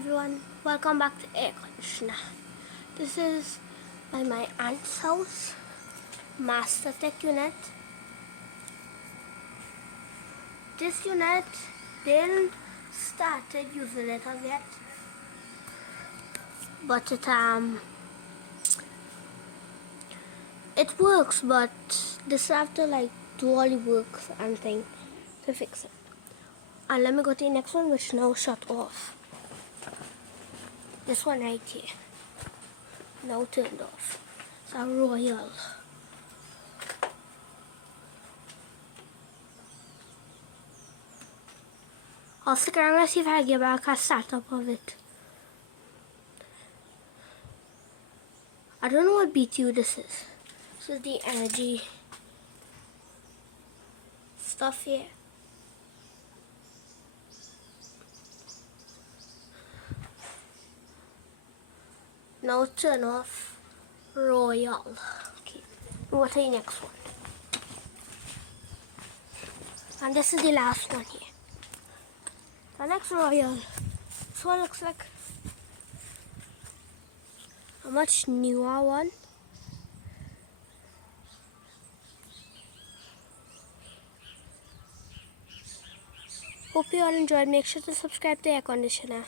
everyone, welcome back to air conditioner. This is by my aunt's house, Mastertec unit. This unit, they didn't started using it as yet, but it works, but this have to like do all the works and thing to fix it. And let me go to the next one, which now shut off. This one right here, now turned off. It's a Royal. I'll stick around and see if I get back a setup of it. I don't know what BTU this is. This is the energy stuff here. Now turn off Royal. Okay, we'll go to the next one. And this is the last one here. The next Royal. This one looks like a much newer one. Hope you all enjoyed. Make sure to subscribe to Air Conditioner.